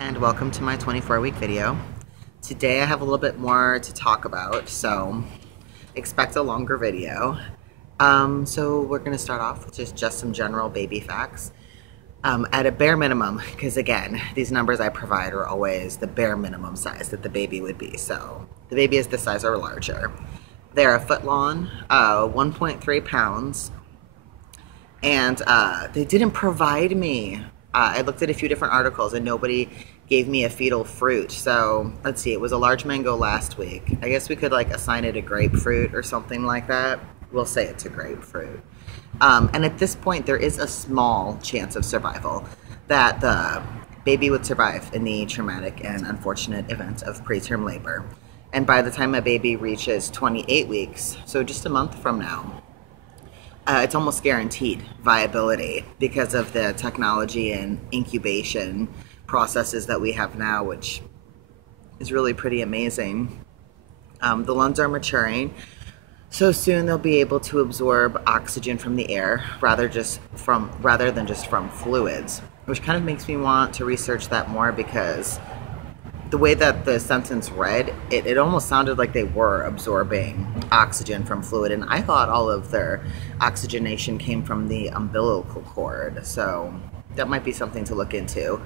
And welcome to my 24-week video. Today I have a little bit more to talk about, so expect a longer video. So we're going to start off with just some general baby facts. At a bare minimum, because again, these numbers I provide are always the bare minimum size that the baby would be. So the baby is this size or larger. They're a foot long, 1.3 pounds, and they didn't provide me. I looked at a few different articles and nobody gave me a fetal fruit. So let's see, it was a large mango last week. I guess we could like assign it a grapefruit or something like that. We'll say it's a grapefruit. And at this point, there is a small chance of survival that the baby would survive in the traumatic and unfortunate event of preterm labor. And by the time a baby reaches 28 weeks, so just a month from now, it's almost guaranteed viability because of the technology and incubation processes that we have now, which is really pretty amazing. The lungs are maturing, so soon they'll be able to absorb oxygen from the air rather than just from fluids, which kind of makes me want to research that more, because the way that the sentence read, it almost sounded like they were absorbing oxygen from fluid, and I thought all of their oxygenation came from the umbilical cord, so that might be something to look into.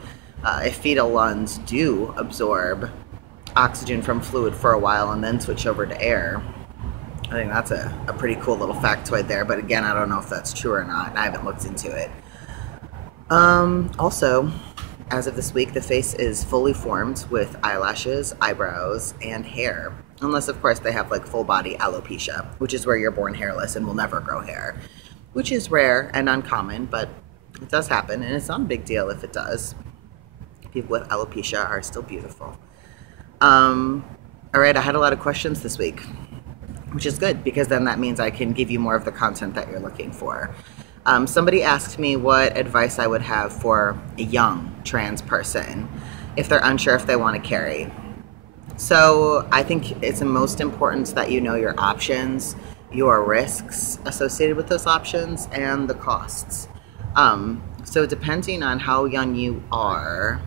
If fetal lungs do absorb oxygen from fluid for a while and then switch over to air, I think that's a pretty cool little factoid there, but again, I don't know if that's true or not. I haven't looked into it. Also, as of this week, the face is fully formed with eyelashes, eyebrows, and hair. Unless, of course, they have like full body alopecia, which is where you're born hairless and will never grow hair, which is rare and uncommon, but it does happen, and it's not a big deal if it does. People with alopecia are still beautiful. All right, I had a lot of questions this week, which is good, because then that means I can give you more of the content that you're looking for. Somebody asked me what advice I would have for a young trans person if they're unsure if they want to carry. So I think it's most important that you know your options, your risks associated with those options, and the costs. So depending on how young you are,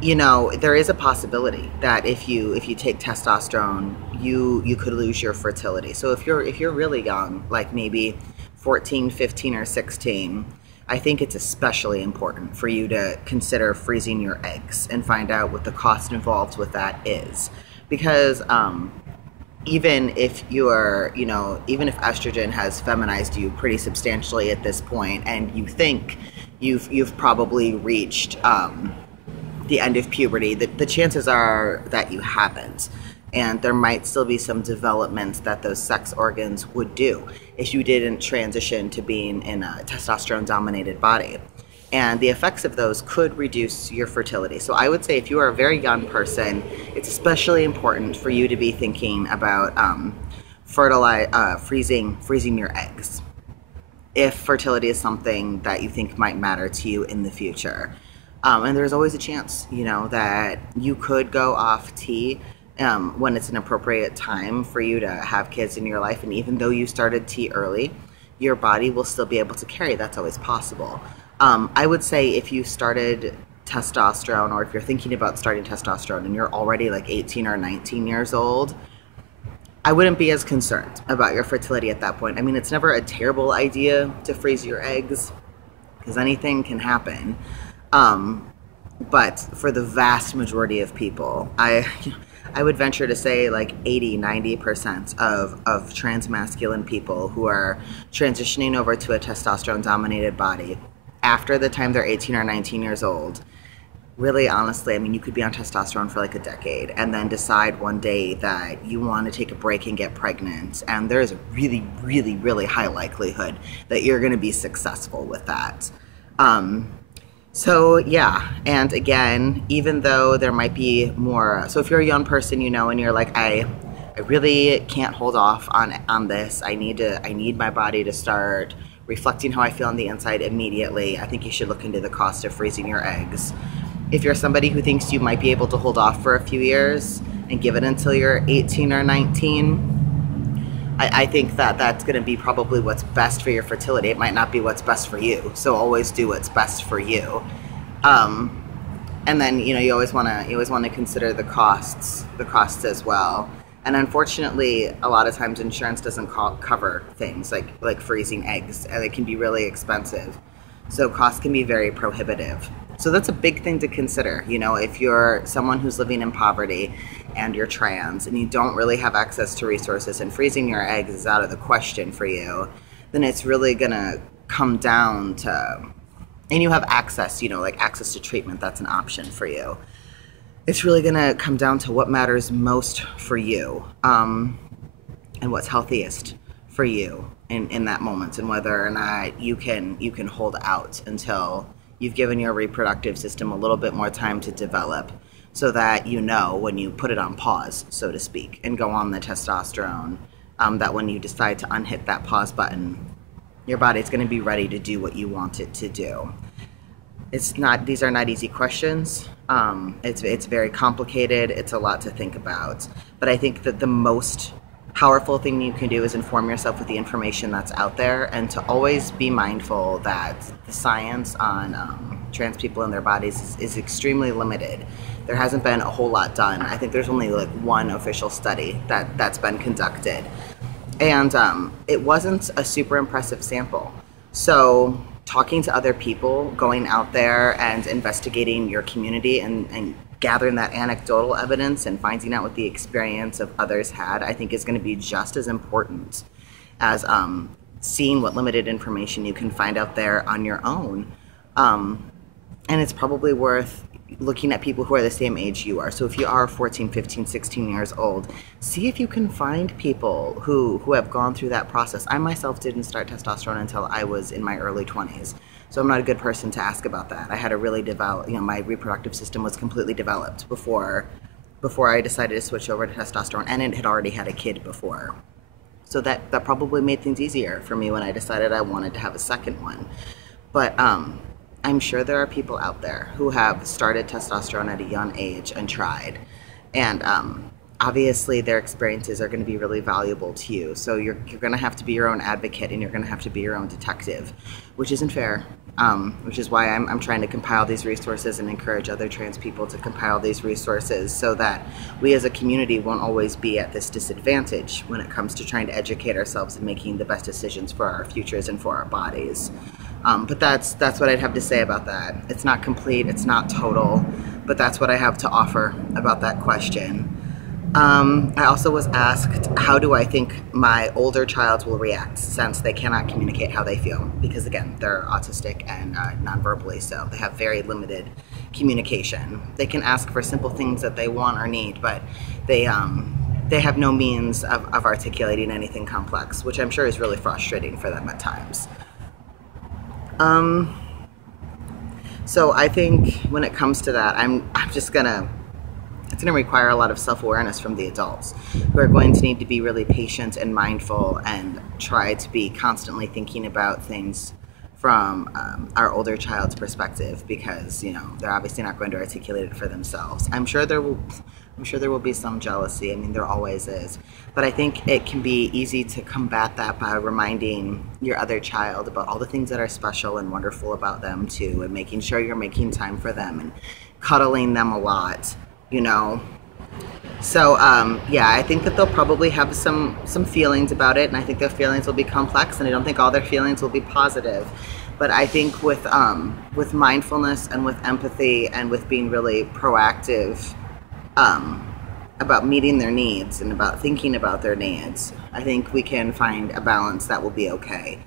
you know, there is a possibility that if you take testosterone, you could lose your fertility. So if you're really young, like maybe 14, 15, or 16, I think it's especially important for you to consider freezing your eggs and find out what the cost involved with that is. Because even if even if estrogen has feminized you pretty substantially at this point, and you think you've probably reached the end of puberty, the chances are that you haven't. And there might still be some developments that those sex organs would do if you didn't transition to being in a testosterone-dominated body. And the effects of those could reduce your fertility. So I would say if you are a very young person, it's especially important for you to be thinking about freezing your eggs, if fertility is something that you think might matter to you in the future. And there's always a chance, that you could go off T when it's an appropriate time for you to have kids in your life. And even though you started T early, your body will still be able to carry. That's always possible. I would say if you started testosterone, or if you're thinking about starting testosterone and you're already like 18 or 19 years old, I wouldn't be as concerned about your fertility at that point. I mean, it's never a terrible idea to freeze your eggs, because anything can happen. But for the vast majority of people, I would venture to say like 80–90% of trans masculine people who are transitioning over to a testosterone dominated body after the time they're 18 or 19 years old, really honestly, I mean, you could be on testosterone for like a decade and then decide one day that you want to take a break and get pregnant, and there's a really, really, really high likelihood that you're going to be successful with that. So yeah, and again, even though there might be more, so if you're a young person, and you're like, I really can't hold off on this. I need my body to start reflecting how I feel on the inside immediately. I think you should look into the cost of freezing your eggs. If you're somebody who thinks you might be able to hold off for a few years and give it until you're 18 or 19, I think that that's going to be probably what's best for your fertility. It might not be what's best for you, so always do what's best for you. And then, you know, you always want to consider the costs as well. And unfortunately, a lot of times insurance doesn't cover things like freezing eggs, and it can be really expensive. So costs can be very prohibitive. So that's a big thing to consider. You know, if you're someone who's living in poverty and you're trans and you don't really have access to resources and freezing your eggs is out of the question for you, then it's really gonna come down to, and you have access, you know, like access to treatment, that's an option for you. It's really gonna come down to what matters most for you, and what's healthiest for you in that moment, and whether or not you can hold out until you've given your reproductive system a little bit more time to develop, so that you know when you put it on pause, so to speak, and go on the testosterone, that when you decide to unhit that pause button, your body's going to be ready to do what you want it to do. These are not easy questions. It's very complicated. It's a lot to think about. But I think that the most powerful thing you can do is inform yourself with the information that's out there, and to always be mindful that the science on trans people and their bodies is extremely limited. There hasn't been a whole lot done. I think there's only like one official study that's been conducted, and it wasn't a super impressive sample. So talking to other people, going out there and investigating your community and gathering that anecdotal evidence and finding out what the experience of others had, I think is going to be just as important as seeing what limited information you can find out there on your own. And it's probably worth looking at people who are the same age you are. So if you are 14, 15, 16 years old, see if you can find people who have gone through that process. I myself didn't start testosterone until I was in my early 20s. So I'm not a good person to ask about that. I had a really developed, you know, my reproductive system was completely developed before I decided to switch over to testosterone, and it had already had a kid before. So that probably made things easier for me when I decided I wanted to have a second one. But I'm sure there are people out there who have started testosterone at a young age and tried. And obviously their experiences are going to be really valuable to you. So you're going to have to be your own advocate, and you're going to have to be your own detective, which isn't fair, which is why I'm trying to compile these resources and encourage other trans people to compile these resources, so that we as a community won't always be at this disadvantage when it comes to trying to educate ourselves and making the best decisions for our futures and for our bodies. But that's what I'd have to say about that. It's not complete, it's not total, but that's what I have to offer about that question. I also was asked, how do I think my older child will react since they cannot communicate how they feel? Because again, they're autistic and non-verbally, so they have very limited communication. They can ask for simple things that they want or need, but they have no means of articulating anything complex, which I'm sure is really frustrating for them at times. So I think when it comes to that, it's gonna require a lot of self-awareness from the adults, who are going to need to be really patient and mindful and try to be constantly thinking about things from our older child's perspective, because, you know, they're obviously not going to articulate it for themselves. I'm sure there will be some jealousy. I mean, there always is. But I think it can be easy to combat that by reminding your other child about all the things that are special and wonderful about them too, and making sure you're making time for them and cuddling them a lot, you know. So yeah, I think that they'll probably have some feelings about it, and I think their feelings will be complex, and I don't think all their feelings will be positive. But I think with mindfulness and with empathy and with being really proactive about meeting their needs and about thinking about their needs, I think we can find a balance that will be okay.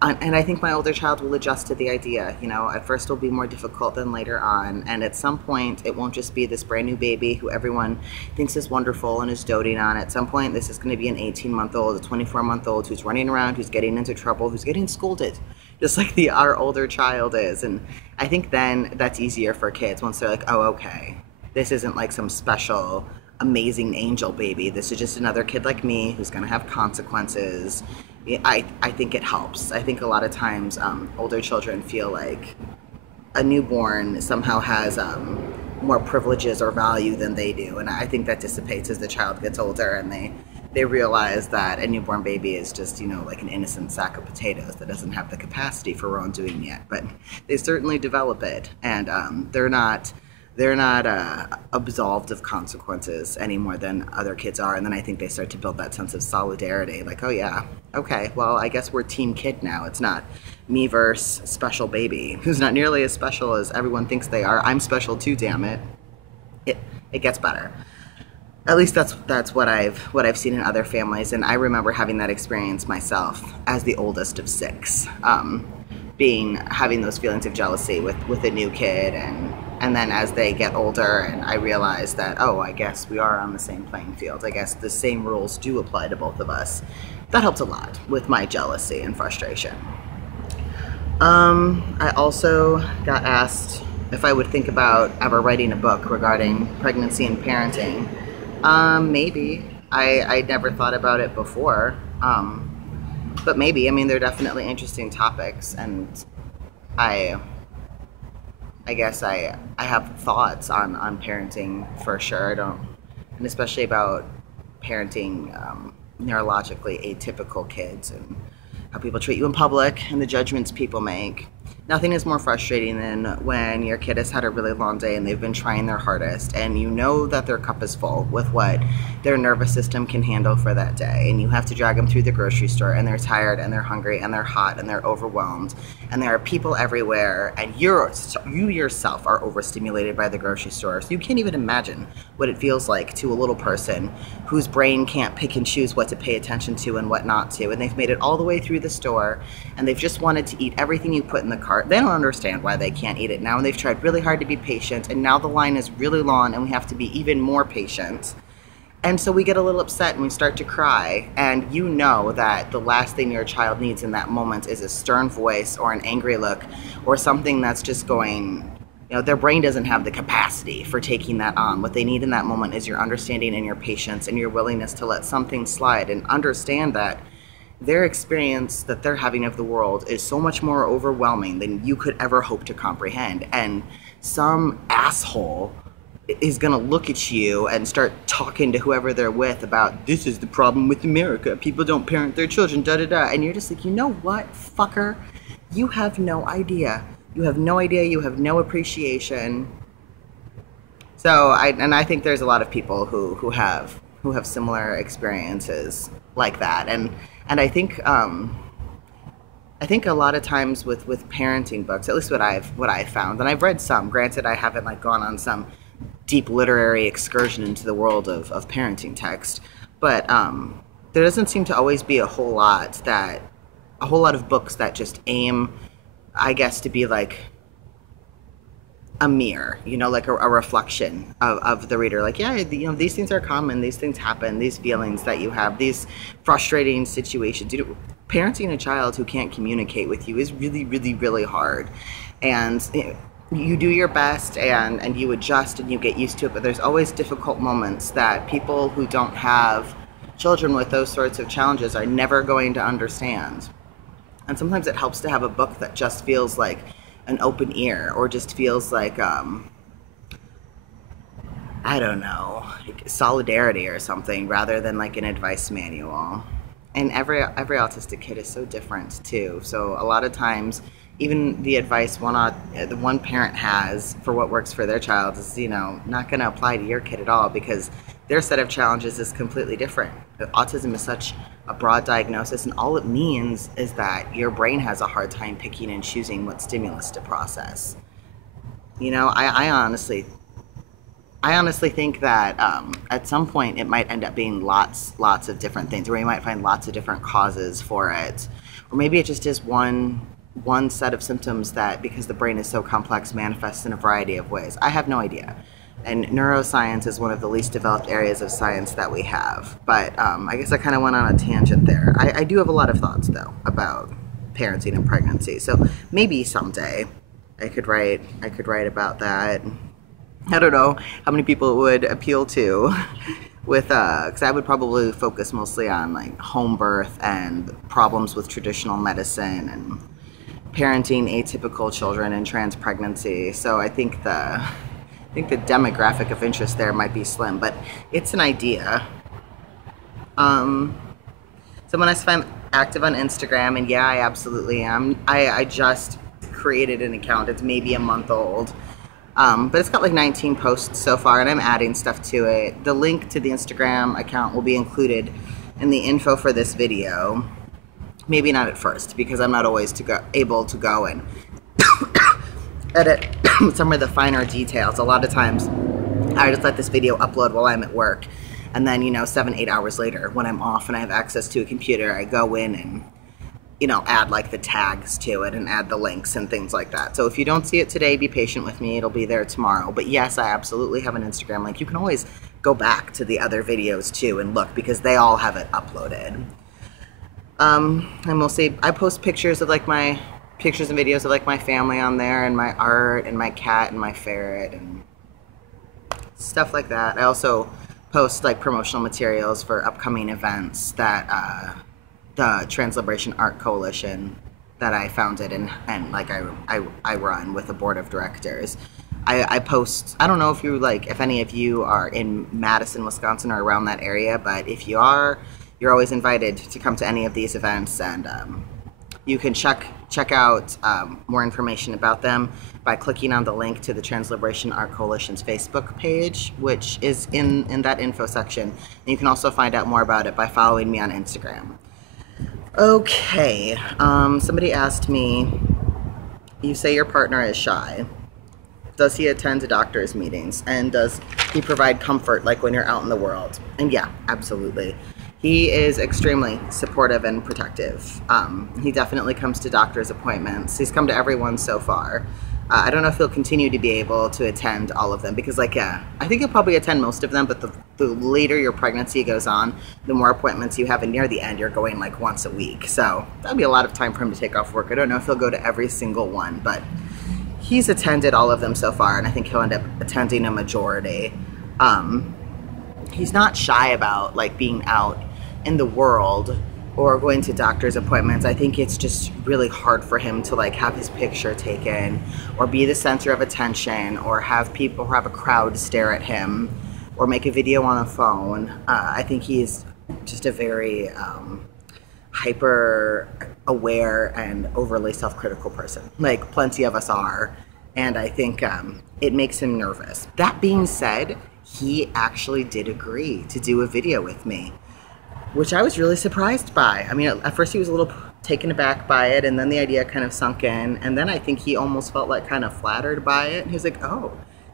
And I think my older child will adjust to the idea. You know, at first it'll be more difficult than later on, and at some point it won't just be this brand new baby who everyone thinks is wonderful and is doting on. At some point this is going to be an 18-month-old, a 24-month-old who's running around, who's getting into trouble, who's getting scolded, just like our older child is. And I think then that's easier for kids once they're like, oh, okay, this isn't like some special amazing angel baby. This is just another kid like me who's going to have consequences. I think it helps. I think a lot of times older children feel like a newborn somehow has more privileges or value than they do, and I think that dissipates as the child gets older and they realize that a newborn baby is just, you know, like an innocent sack of potatoes that doesn't have the capacity for wrongdoing yet, but they certainly develop it, and they're not they're not absolved of consequences any more than other kids are. And then I think they start to build that sense of solidarity. Like, oh yeah, okay, well, I guess we're team kid now. It's not me versus special baby, who's not nearly as special as everyone thinks they are. I'm special too, damn it. It gets better. At least that's what I've seen in other families. And I remember having that experience myself as the oldest of 6. Having those feelings of jealousy with a new kid, and then as they get older and I realize that, oh, I guess we are on the same playing field. I guess the same rules do apply to both of us. That helped a lot with my jealousy and frustration. I also got asked if I would think about ever writing a book regarding pregnancy and parenting. Maybe. I never thought about it before. But maybe. I mean, they're definitely interesting topics, and I guess I have thoughts on parenting for sure. And especially about parenting neurologically atypical kids and how people treat you in public and the judgments people make. Nothing is more frustrating than when your kid has had a really long day and they've been trying their hardest, and you know that their cup is full with what their nervous system can handle for that day, and you have to drag them through the grocery store, and they're tired and they're hungry and they're hot and they're overwhelmed, and there are people everywhere, and you yourself are overstimulated by the grocery store, so you can't even imagine what it feels like to a little person whose brain can't pick and choose what to pay attention to and what not to, and they've made it all the way through the store, and they've just wanted to eat everything you put in the cart. They don't understand why they can't eat it now, and they've tried really hard to be patient, and now the line is really long and we have to be even more patient. And so we get a little upset and we start to cry, and you know that the last thing your child needs in that moment is a stern voice or an angry look or something that's just going, you know, their brain doesn't have the capacity for taking that on. What they need in that moment is your understanding and your patience and your willingness to let something slide and understand that their experience that they're having of the world is so much more overwhelming than you could ever hope to comprehend. And some asshole is going to look at you and start talking to whoever they're with about, this is the problem with America. People don't parent their children, da-da-da. And you're just like, you know what, fucker? You have no idea. You have no idea. You have no appreciation. So, I think there's a lot of people who have similar experiences like that. And I think a lot of times with parenting books, at least what I've found, and I've read some. Granted, I haven't like gone on some deep literary excursion into the world of parenting text, but there doesn't seem to always be a whole lot of books that just aim, I guess, to be like a mirror, you know, like a reflection of the reader. Like, yeah, you know, these things are common, these things happen, these feelings that you have, these frustrating situations. You know, parenting a child who can't communicate with you is really, really, really hard. And you do your best and you adjust and you get used to it, but there's always difficult moments that people who don't have children with those sorts of challenges are never going to understand. And sometimes it helps to have a book that just feels like an open ear, or just feels like, I don't know, like solidarity or something, rather than like an advice manual. And every autistic kid is so different too. So a lot of times, even the advice the one parent has for what works for their child is, you know, not going to apply to your kid at all, because their set of challenges is completely different. Autism is such a broad diagnosis, and all it means is that your brain has a hard time picking and choosing what stimulus to process. You know, I honestly think that at some point it might end up being lots of different things, or you might find lots of different causes for it, or maybe it just is one set of symptoms that, because the brain is so complex, manifests in a variety of ways. I have no idea. And neuroscience is one of the least developed areas of science that we have. But I guess I kind of went on a tangent there. I do have a lot of thoughts, though, about parenting and pregnancy. So maybe someday I could write about that. I don't know how many people it would appeal to, because I would probably focus mostly on like home birth and problems with traditional medicine and parenting atypical children and trans pregnancy. So I think the demographic of interest there might be slim, but it's an idea. Someone else, if I'm active on Instagram, and yeah, I absolutely am. I just created an account. It's maybe a month old. But it's got like 19 posts so far, and I'm adding stuff to it. The link to the Instagram account will be included in the info for this video. Maybe not at first, because I'm not always able to go and edit some of the finer details. A lot of times I just let this video upload while I'm at work, and then 7-8 hours later when I'm off and I have access to a computer, I go in and add like the tags to it and add the links and things like that. So if you don't see it today, be patient with me, it'll be there tomorrow. But yes, I absolutely have an Instagram link. You can always go back to the other videos too and look, because they all have it uploaded. And mostly I post pictures of like my pictures and videos of like my family on there, and my art, and my cat, and my ferret, and stuff like that. I also post like promotional materials for upcoming events that the Trans Liberation Art Coalition that I founded and like I run with a board of directors. I post, I don't know if any of you are in Madison, Wisconsin or around that area, but if you are, you're always invited to come to any of these events, and you can check out more information about them by clicking on the link to the Trans Liberation Art Coalition's Facebook page, which is in that info section. And you can also find out more about it by following me on Instagram. Okay, somebody asked me, you say your partner is shy. Does he attend doctor's meetings? And does he provide comfort like when you're out in the world? And yeah, absolutely. He is extremely supportive and protective. He definitely comes to doctor's appointments. He's come to every one so far. I don't know if he'll continue to be able to attend all of them, because I think he'll probably attend most of them, but the later your pregnancy goes on, the more appointments you have, and near the end you're going like once a week. So that'll be a lot of time for him to take off work. I don't know if he'll go to every single one, but he's attended all of them so far, and I think he'll end up attending a majority. He's not shy about like being out in the world or going to doctor's appointments. I think it's just really hard for him to like have his picture taken or be the center of attention or have a crowd stare at him or make a video on a phone. I think he's just a very hyper aware and overly self-critical person, like plenty of us are, and I think it makes him nervous. That being said, he actually did agree to do a video with me, which I was really surprised by. I mean, at first he was a little taken aback by it, and then the idea kind of sunk in, and then I think he almost felt like kind of flattered by it. He was like, oh,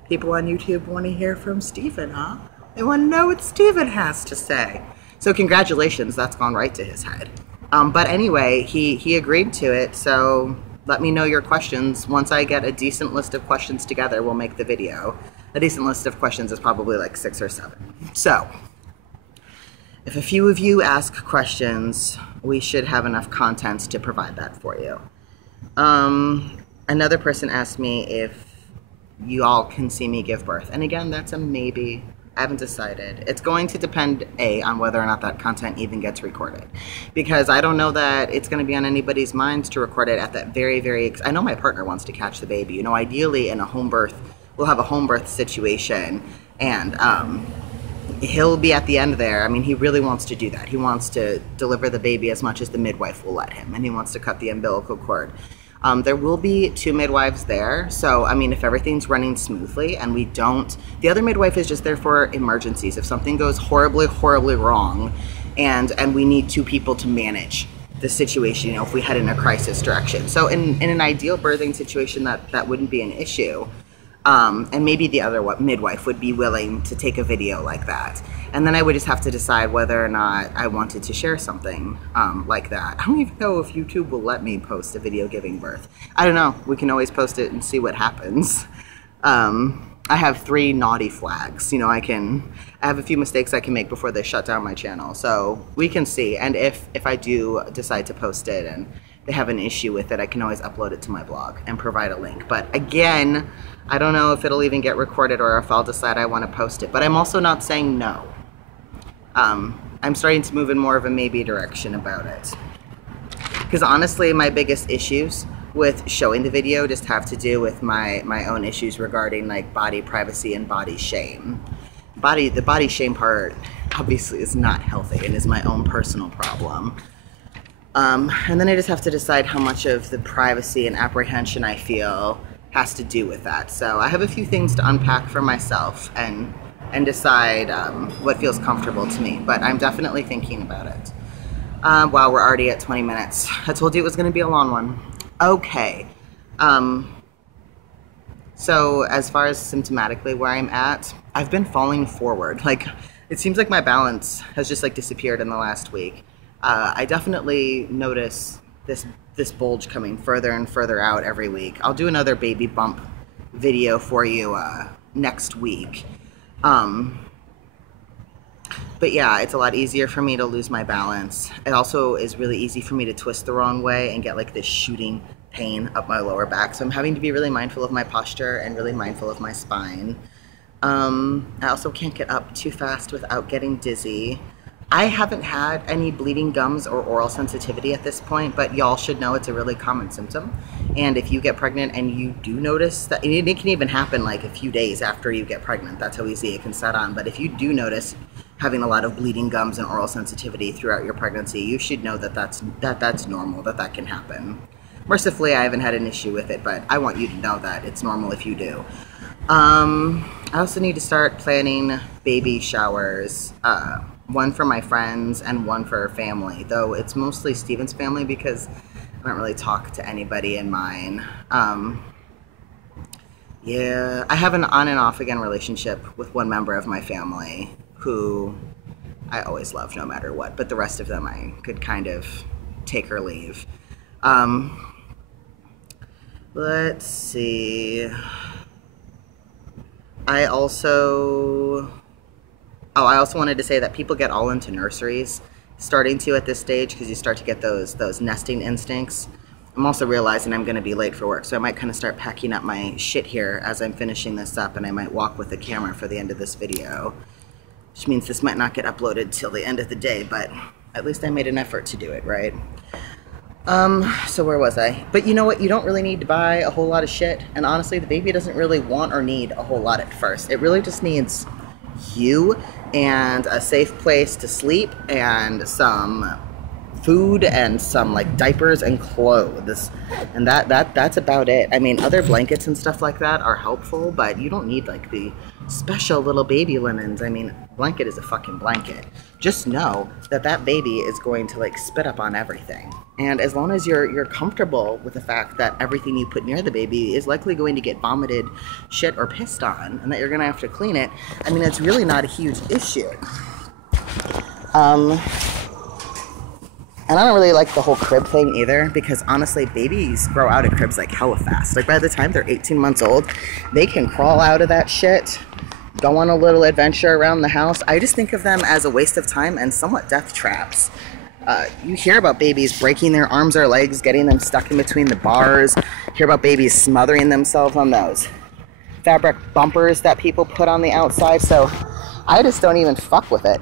people on YouTube want to hear from Stephen, huh? They want to know what Stephen has to say. So congratulations, that's gone right to his head. But anyway, he agreed to it, so let me know your questions. Once I get a decent list of questions together, we'll make the video. A decent list of questions is probably like 6 or 7. So if a few of you ask questions, we should have enough content to provide that for you. Another person asked me if you all can see me give birth. And again, that's a maybe. I haven't decided. It's going to depend, on whether or not that content even gets recorded. Because I don't know that it's going to be on anybody's minds to record it at that very, I know my partner wants to catch the baby. You know, ideally in a home birth, we'll have a home birth situation, and he'll be at the end there. I mean, he really wants to do that. He wants to deliver the baby as much as the midwife will let him, and he wants to cut the umbilical cord. There will be 2 midwives there, so I mean, if everything's running smoothly and we don't, the other midwife is just there for emergencies. If something goes horribly wrong, and we need 2 people to manage the situation, you know, if we head in a crisis direction. So in an ideal birthing situation, that wouldn't be an issue. And maybe the other midwife would be willing to take a video like that. And then I would just have to decide whether or not I wanted to share something like that. I don't even know if YouTube will let me post a video giving birth. I don't know. We can always post it and see what happens. I have 3 naughty flags. You know, I have a few mistakes I can make before they shut down my channel. So we can see. And if I do decide to post it and they have an issue with it, I can always upload it to my blog and provide a link. But again, I don't know if it'll even get recorded or if I'll decide I want to post it. But I'm also not saying no. I'm starting to move in more of a maybe direction about it. Because honestly, my biggest issues with showing the video just have to do with my own issues regarding like body privacy and body shame. The body shame part obviously is not healthy and is my own personal problem. And then I just have to decide how much of the privacy and apprehension I feel has to do with that. So I have a few things to unpack for myself and decide what feels comfortable to me, but I'm definitely thinking about it. Wow, we're already at 20 minutes. I told you it was going to be a long one. Okay. So as far as symptomatically where I'm at, I've been falling forward. Like, it seems like my balance has just like disappeared in the last week. I definitely notice this bulge coming further and further out every week. I'll do another baby bump video for you next week. But yeah, it's a lot easier for me to lose my balance. It also is really easy for me to twist the wrong way and get like this shooting pain up my lower back. So I'm having to be really mindful of my posture and really mindful of my spine. I also can't get up too fast without getting dizzy. I haven't had any bleeding gums or oral sensitivity at this point, but y'all should know it's a really common symptom. And if you get pregnant and you do notice that, it can even happen like a few days after you get pregnant. That's how easy it can set on. But if you do notice having a lot of bleeding gums and oral sensitivity throughout your pregnancy, you should know that that's normal, that can happen. Mercifully, I haven't had an issue with it, but I want you to know that it's normal if you do. I also need to start planning baby showers. One for my friends and one for family, though it's mostly Steven's family because I don't really talk to anybody in mine. Yeah, I have an on and off again relationship with one member of my family who I always love no matter what, but the rest of them I could kind of take or leave. Let's see. I also wanted to say that people get all into nurseries, starting to at this stage, because you start to get those nesting instincts. I'm also realizing I'm going to be late for work, so I might kind of start packing up my shit here as I'm finishing this up, and I might walk with the camera for the end of this video, which means this might not get uploaded till the end of the day, but at least I made an effort to do it, right? So where was I? But you know what? You don't really need to buy a whole lot of shit, and honestly, the baby doesn't really want or need a whole lot at first. It really just needs you and a safe place to sleep and some food and some like diapers and clothes, and that's about it. I mean, other blankets and stuff like that are helpful, but you don't need like the special little baby linens. I mean, blanket is a fucking blanket. Just know that baby is going to like spit up on everything, and as long as you're comfortable with the fact that everything you put near the baby is likely going to get vomited, shit, or pissed on, and that you're gonna have to clean it, I mean, it's really not a huge issue. And I don't really like the whole crib thing either, because honestly, babies grow out of cribs like hella fast. Like by the time they're 18 months old, they can crawl out of that shit, go on a little adventure around the house. I just think of them as a waste of time and somewhat death traps. You hear about babies breaking their arms or legs, getting them stuck in between the bars. You hear about babies smothering themselves on those fabric bumpers that people put on the outside. So I just don't even fuck with it.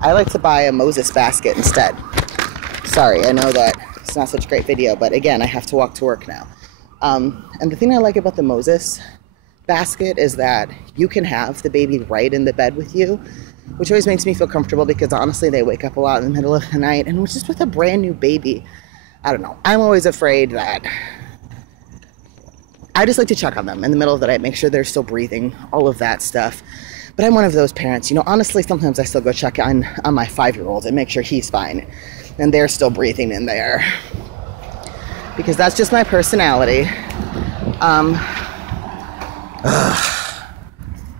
I like to buy a Moses basket instead. Sorry, I know that it's not such a great video, but again, I have to walk to work now. And the thing I like about the Moses basket is that you can have the baby right in the bed with you, which always makes me feel comfortable, because honestly, they wake up a lot in the middle of the night, and just with a brand new baby, I don't know. I'm always afraid that I just like to check on them in the middle of the night, make sure they're still breathing, all of that stuff. But I'm one of those parents, you know, honestly, sometimes I still go check on my 5-year-old and make sure he's fine and they're still breathing in there, because that's just my personality.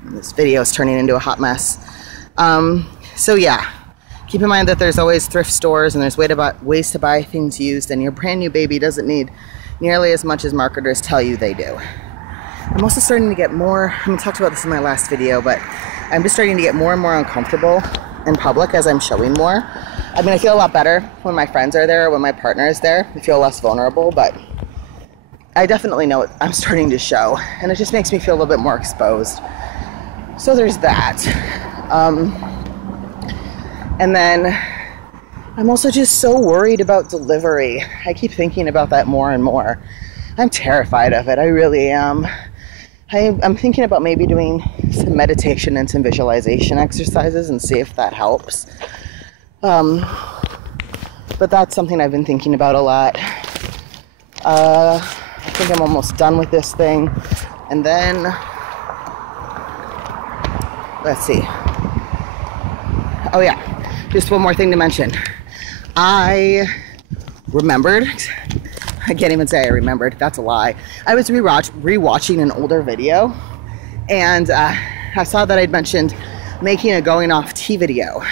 This video is turning into a hot mess. So yeah, keep in mind that there's always thrift stores and there's ways to buy things used, and your brand new baby doesn't need nearly as much as marketers tell you they do. I'm also starting to get more, I talked about this in my last video, but I'm just starting to get more and more uncomfortable in public as I'm showing more. I mean, I feel a lot better when my friends are there, when my partner is there. I feel less vulnerable, but I definitely know I'm starting to show, and it just makes me feel a little bit more exposed. So there's that. And then I'm also just so worried about delivery. I keep thinking about that more and more. I'm terrified of it. I really am. I'm thinking about maybe doing some meditation and some visualization exercises and see if that helps. But that's something I've been thinking about a lot. think I'm almost done with this thing. And then, let's see. Oh yeah, just one more thing to mention. I remembered, I can't even say I remembered, that's a lie. I was rewatching an older video, and I saw that I'd mentioned making a going off tea video,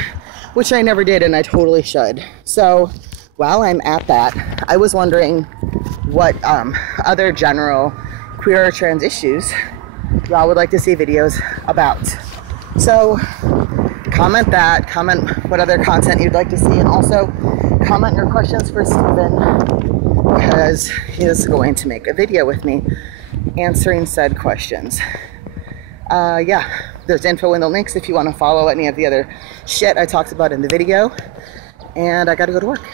which I never did, and I totally should. So while I'm at that, I was wondering what other general queer or trans issues y'all would like to see videos about. So comment that, comment what other content you'd like to see, and also comment your questions for Sullivan, because he is going to make a video with me answering said questions. Yeah, there's info in the links if you want to follow any of the other shit I talked about in the video, and I gotta go to work.